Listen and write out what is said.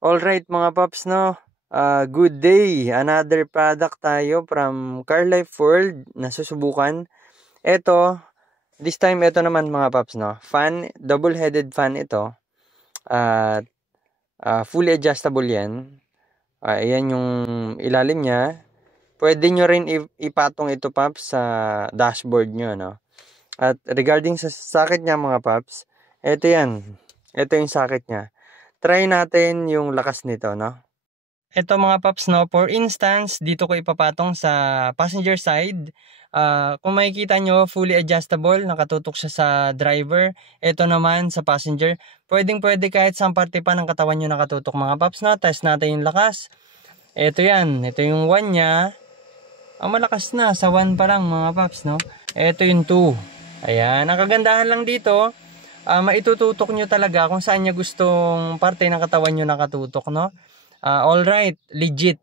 Alright mga paps, no? Good day! Another product tayo from Car Life World na susubukan. This time ito naman mga paps, no? Fan, double-headed fan ito. At fully adjustable yan. Ayan yung ilalim niya. Pwede nyo rin ipatong ito paps sa dashboard nyo, no? At regarding sa socket niya mga paps, ito yan. Ito yung socket niya. Try natin yung lakas nito, no? Ito mga paps, no? For instance, dito ko ipapatong sa passenger side. Kung makikita nyo, fully adjustable. Nakatutok siya sa driver. Ito naman sa passenger. Pwede kahit saan parte pa ng katawan nyo nakatutok mga paps, no? Test natin yung lakas. Ito yan. Ito yung 1 niya. Malakas na. Sa 1 pa lang mga paps, no? Ito yung 2. Ayan. Ang kagandahan lang dito, maitututok nyo talaga kung saan nyo gustong parte ng katawan nyo nakatutok, no? Alright, legit.